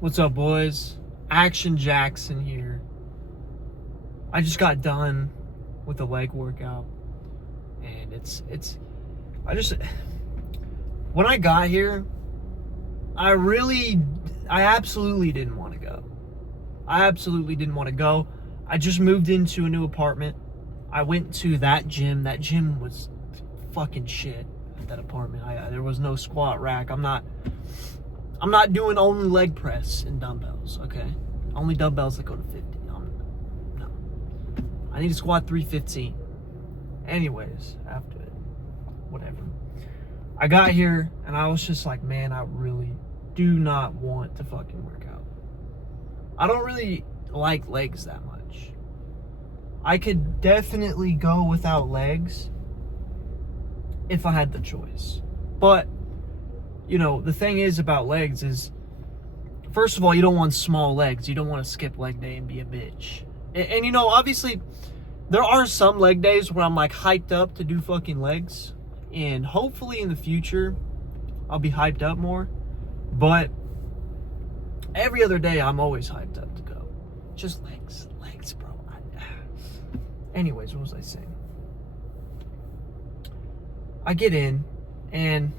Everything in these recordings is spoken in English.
What's up, boys? Action Jackson here. I just got done with a leg workout, and when I got here, I absolutely didn't want to go. I just moved into a new apartment. I went to that gym. That gym was fucking shit at that apartment. There was no squat rack. I'm not doing only leg press and dumbbells, okay? Only dumbbells that go to 50. No. I need to squat 315. Anyways, after it, whatever. I got here and I was just like, man, I really do not want to fucking work out. I don't really like legs that much. I could definitely go without legs if I had the choice. But you know, the thing is about legs is, first of all, you don't want small legs. You don't want to skip leg day and be a bitch. And you know, obviously, there are some leg days where I'm like hyped up to do fucking legs. And hopefully in the future, I'll be hyped up more. But every other day, I'm always hyped up to go. Just legs, bro. Anyways, what was I saying? I get in and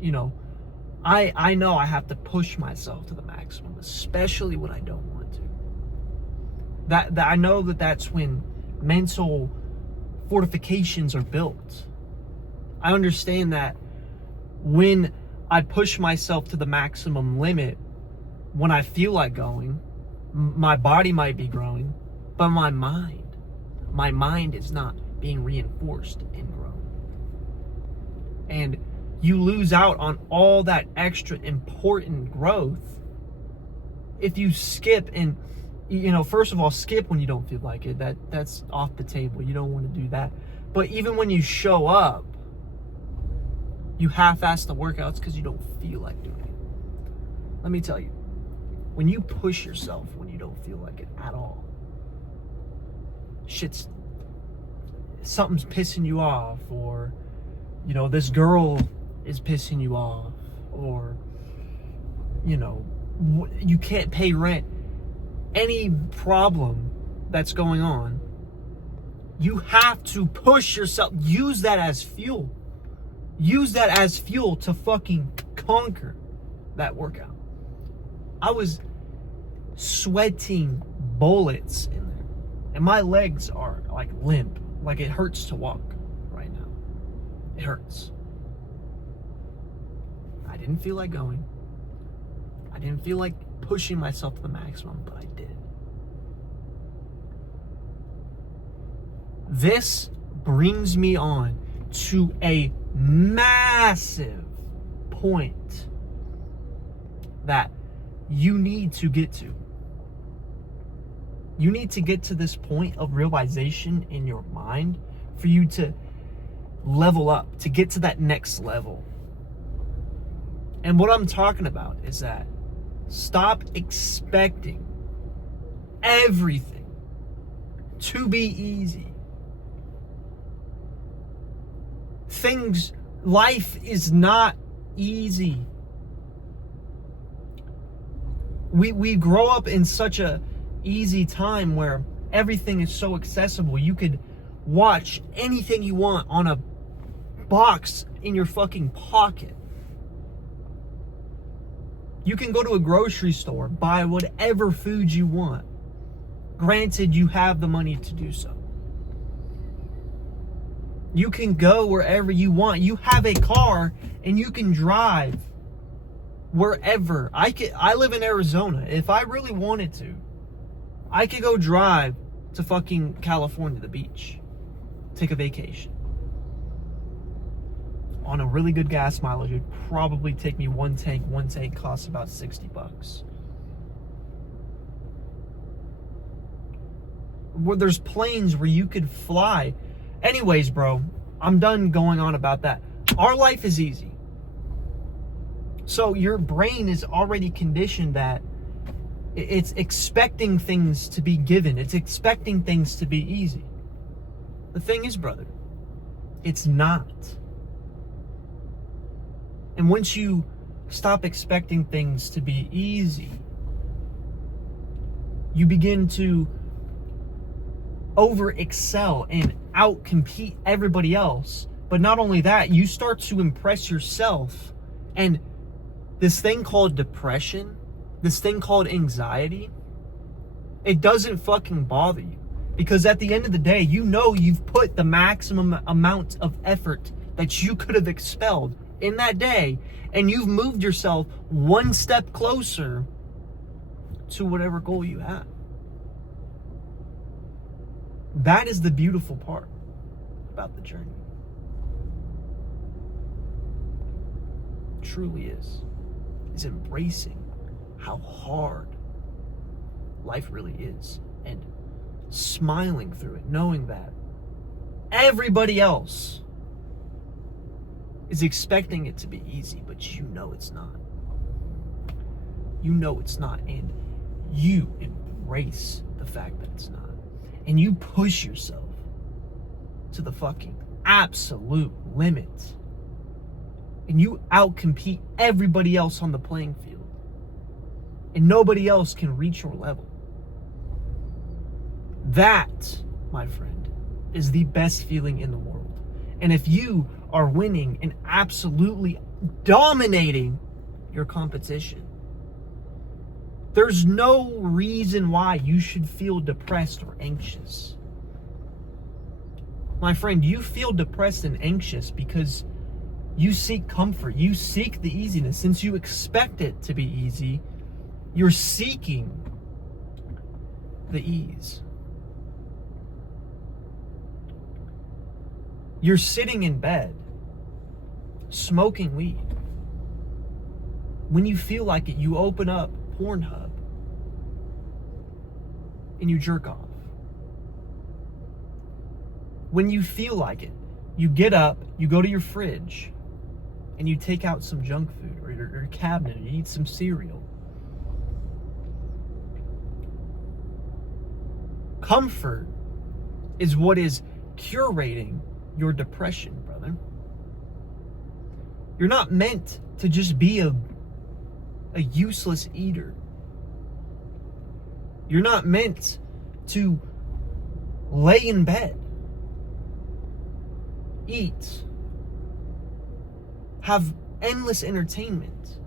you know, I know I have to push myself to the maximum, especially when I don't want to. That I know that's when mental fortifications are built. I understand that when I push myself to the maximum limit, when I feel like going, my body might be growing, but my mind is not being reinforced and grown. And you lose out on all that extra important growth if you skip. And you know, first of all, skip when you don't feel like it. That's off the table. You don't want to do that. But even when you show up, you half-ass the workouts because you don't feel like doing it. Let me tell you, when you push yourself when you don't feel like it at all, something's pissing you off, or you know, this girl is pissing you off, or you know, you can't pay rent, any problem that's going on, you have to push yourself. Use that as fuel to fucking conquer that workout. I was sweating bullets in there, and my legs are like limp, like it hurts to walk right now. It hurts. I didn't feel like going. I didn't feel like pushing myself to the maximum, but I did. This brings me on to a massive point that you need to get to. You need to get to this point of realization in your mind for you to level up, to get to that next level. And what I'm talking about is that stop expecting everything to be easy. Life is not easy. We grow up in such a easy time where everything is so accessible. You could watch anything you want on a box in your fucking pocket. You can go to a grocery store, buy whatever food you want. Granted, you have the money to do so. You can go wherever you want. You have a car and you can drive wherever. I live in Arizona. If I really wanted to, I could go drive to fucking California, the beach. Take a vacation. On a really good gas mileage, it would probably take me one tank. One tank costs about $60. Where there's planes where you could fly. Anyways, bro, I'm done going on about that. Our life is easy. So your brain is already conditioned that it's expecting things to be given. It's expecting things to be easy. The thing is, brother, it's not. And once you stop expecting things to be easy. You begin to over excel and out compete everybody else. But not only that, you start to impress yourself. And this thing called depression, this thing called anxiety, it doesn't fucking bother you. Because at the end of the day, you know you've put the maximum amount of effort that you could have expelled in that day, and you've moved yourself one step closer to whatever goal you have. That is the beautiful part about the journey. It truly is embracing how hard life really is and smiling through it, knowing that everybody else is expecting it to be easy, but you know it's not. You know it's not, and you embrace the fact that it's not. And you push yourself to the fucking absolute limit. And you outcompete everybody else on the playing field. And nobody else can reach your level. That, my friend, is the best feeling in the world. And if you are winning and absolutely dominating your competition, there's no reason why you should feel depressed or anxious. My friend, you feel depressed and anxious because you seek comfort. You seek the easiness. Since you expect it to be easy, you're seeking the ease. You're sitting in bed, smoking weed. When you feel like it, you open up Pornhub and you jerk off. When you feel like it, you get up, you go to your fridge, and you take out some junk food or your cabinet and you eat some cereal. Comfort is what is curating your depression, brother. You're not meant to just be a useless eater. You're not meant to lay in bed, eat, have endless entertainment.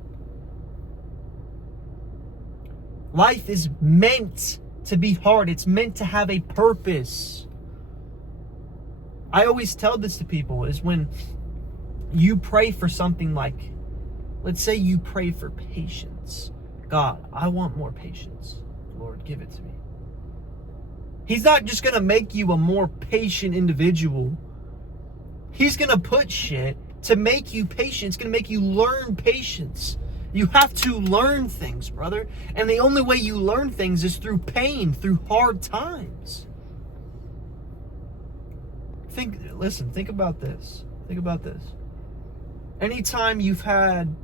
Life is meant to be hard. It's meant to have a purpose. I always tell this to people is when you pray for something like, let's say you pray for patience. God, I want more patience. Lord, give it to me. He's not just going to make you a more patient individual. He's going to put shit to make you patient. It's going to make you learn patience. You have to learn things, brother. And the only way you learn things is through pain, through hard times. Think about this. Think about this. Anytime you've had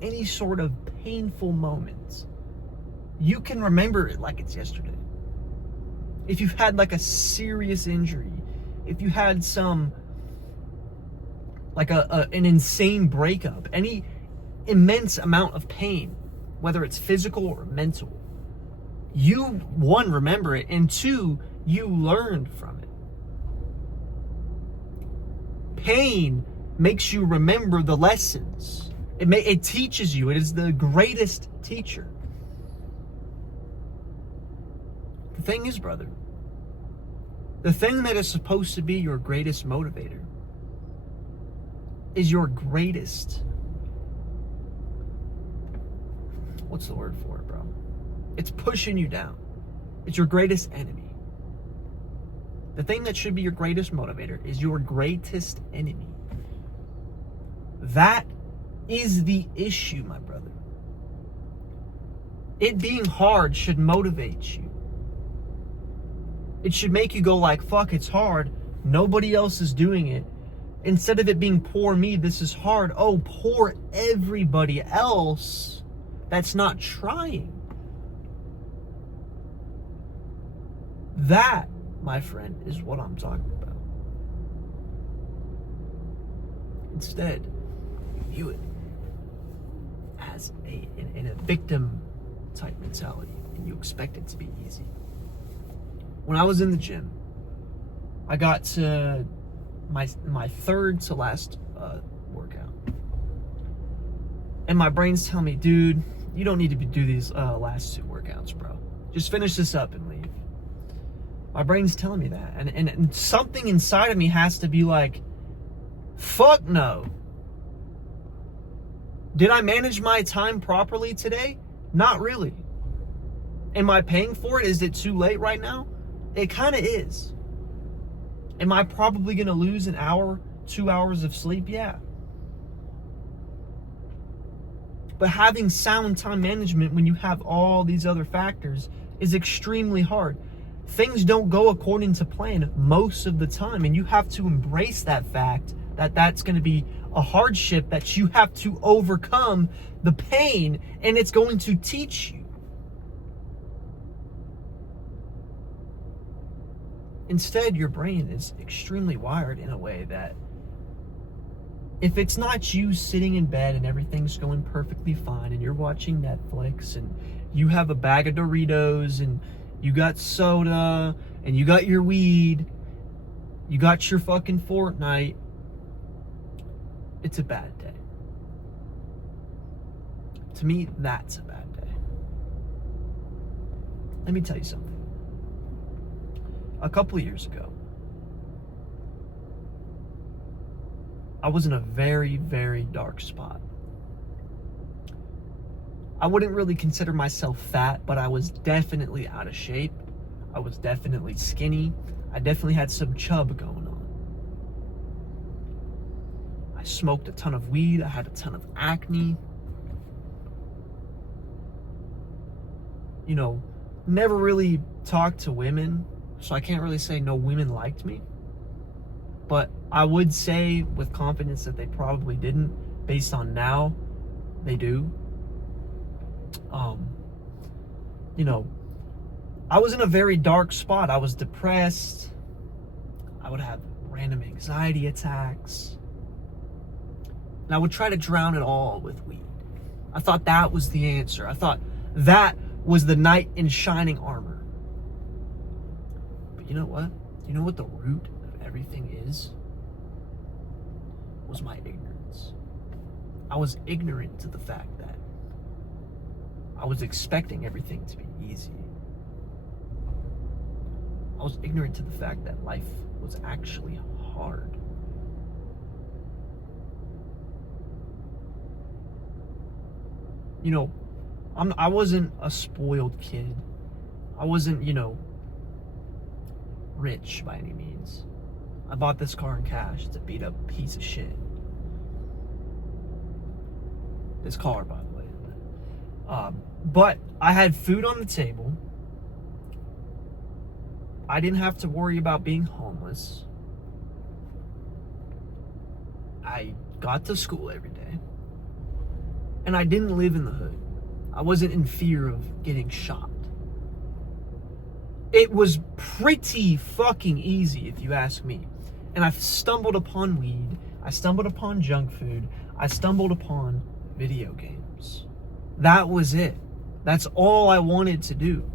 any sort of painful moments, you can remember it like it's yesterday. If you've had like a serious injury, if you had some, like an insane breakup, any immense amount of pain, whether it's physical or mental, you, one, remember it, and two, you learned from it. Pain makes you remember the lessons. It teaches you. It is the greatest teacher. The thing is, brother, the thing that is supposed to be your greatest motivator is your greatest, what's the word for it, bro? It's pushing you down. It's your greatest enemy. The thing that should be your greatest motivator is your greatest enemy. That is the issue, my brother. It being hard should motivate you. It should make you go like, fuck, it's hard. Nobody else is doing it. Instead of it being poor me, this is hard. Oh, poor everybody else that's not trying. That, my friend, is what I'm talking about. Instead, view it as in a victim type mentality, and you expect it to be easy. When I was in the gym, I got to my third to last workout, and my brain's telling me, dude, you don't need to do these last 2 workouts, bro. Just finish this up and leave. My brain's telling me that, and something inside of me has to be like, fuck no. Did I manage my time properly today? Not really. Am I paying for it? Is it too late right now? It kind of is. Am I probably going to lose an hour, 2 hours of sleep? Yeah. But having sound time management when you have all these other factors is extremely hard. Things don't go according to plan most of the time, and you have to embrace that fact that that's going to be a hardship that you have to overcome the pain, and it's going to teach you. Instead, your brain is extremely wired in a way that if it's not you sitting in bed and everything's going perfectly fine and you're watching Netflix and you have a bag of Doritos and you got soda and you got your weed, you got your fucking Fortnite, it's a bad day. To me, that's a bad day. Let me tell you something. A couple of years ago, I was in a very, very dark spot. I wouldn't really consider myself fat, but I was definitely out of shape. I was definitely skinny. I definitely had some chub going on. I smoked a ton of weed. I had a ton of acne. You know, never really talked to women, so I can't really say no women liked me. But I would say with confidence that they probably didn't. Based on now, they do. You know, I was in a very dark spot. I was depressed. I would have random anxiety attacks. And I would try to drown it all with weed. I thought that was the answer. I thought that was the knight in shining armor. But you know what? You know what the root of everything is? Was my ignorance. I was ignorant to the fact that I was expecting everything to be easy. I was ignorant to the fact that life was actually hard. You know, I wasn't a spoiled kid. I wasn't, rich by any means. I bought this car in cash. It's a beat up piece of shit. This car, by the way. But I had food on the table. I didn't have to worry about being homeless. I got to school every day. And I didn't live in the hood. I wasn't in fear of getting shot. It was pretty fucking easy, if you ask me. And I stumbled upon weed. I stumbled upon junk food. I stumbled upon video games. That was it. That's all I wanted to do.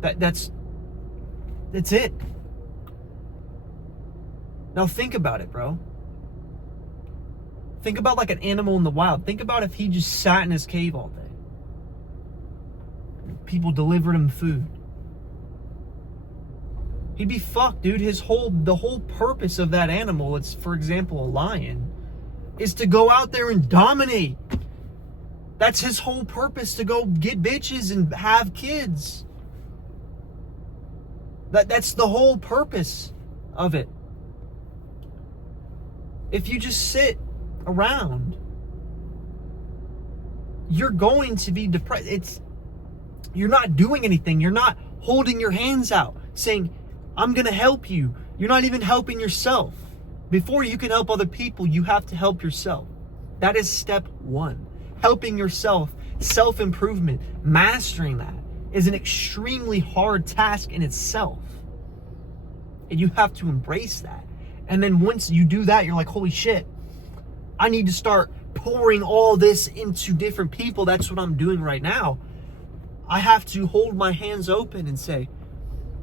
That's it. Now think about it, bro. Think about like an animal in the wild. Think about if he just sat in his cave all day. People delivered him food. He'd be fucked, dude. The whole purpose of that animal, it's for example a lion, is to go out there and dominate. That's his whole purpose, to go get bitches and have kids. That's the whole purpose of it. If you just sit around, you're going to be depressed. You're not doing anything. You're not holding your hands out saying, I'm going to help you. You're not even helping yourself. Before you can help other people, you have to help yourself. That is step one. Helping yourself, self-improvement, mastering that is an extremely hard task in itself. And you have to embrace that. And then once you do that, you're like, holy shit, I need to start pouring all this into different people. That's what I'm doing right now. I have to hold my hands open and say,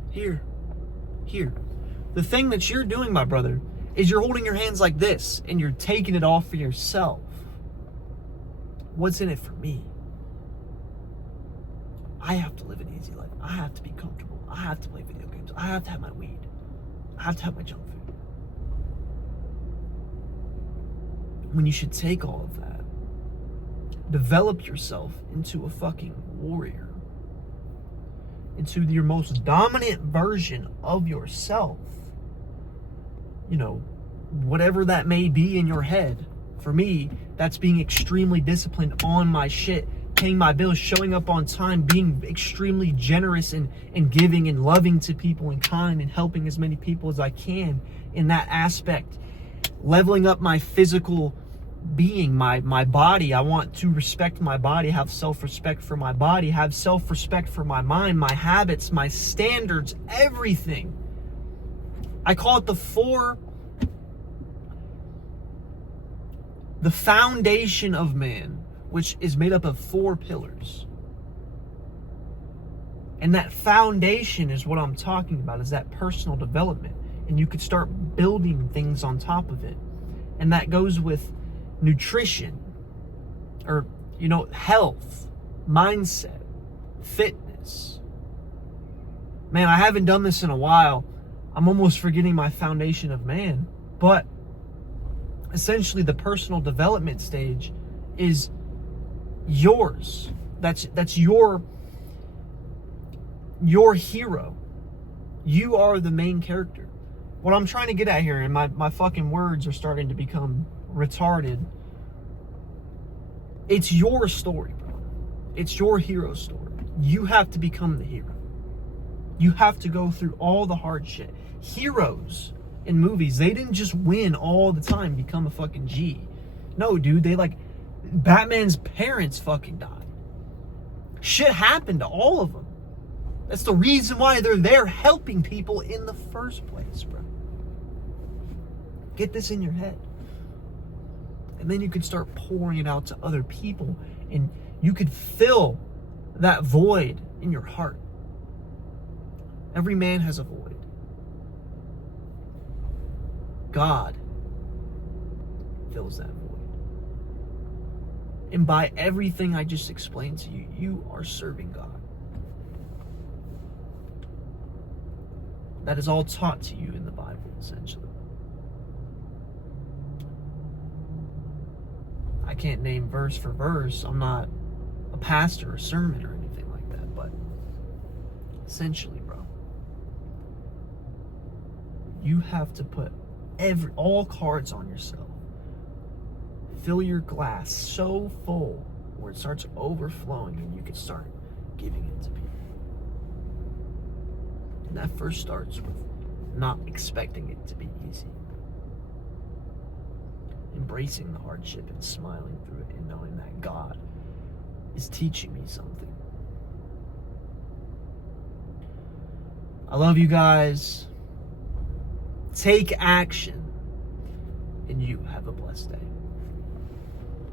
here. The thing that you're doing, my brother, is you're holding your hands like this and you're taking it off for yourself. What's in it for me? I have to live an easy life. I have to be comfortable. I have to play video games. I have to have my weed. I have to have my junk food. When you should take all of that, develop yourself into a fucking warrior, into your most dominant version of yourself. You know, whatever that may be in your head. For me, that's being extremely disciplined on my shit, paying my bills, showing up on time, being extremely generous and giving and loving to people and kind and helping as many people as I can in that aspect. Leveling up my physical being, my body. I want to respect my body, have self-respect for my body, have self-respect for my mind, my habits, my standards, everything. I call it the foundation of man, which is made up of 4 pillars. And that foundation is what I'm talking about, is that personal development. And you could start building things on top of it. And that goes with nutrition, or, you know, health, mindset, fitness. Man, I haven't done this in a while. I'm almost forgetting my foundation of man. But essentially the personal development stage is yours. That's your hero. You are the main character. What I'm trying to get at here, and my fucking words are starting to become retarded. It's your story, bro. It's your hero story. You have to become the hero. You have to go through all the hard shit. Heroes in movies, they didn't just win all the time, become a fucking G. No, dude, Batman's parents fucking died. Shit happened to all of them. That's the reason why they're there helping people in the first place, bro. Get this in your head. And then you could start pouring it out to other people, and you could fill that void in your heart. Every man has a void. God fills that void. And by everything I just explained to you, you are serving God. That is all taught to you in the Bible, essentially. I can't name verse for verse. I'm not a pastor or sermon or anything like that, but essentially, bro, you have to put all cards on yourself. Fill your glass so full where it starts overflowing and you can start giving it to people. And that first starts with not expecting it to be easy. Embracing the hardship and smiling through it and knowing that God is teaching me something. I love you guys. Take action, and you have a blessed day.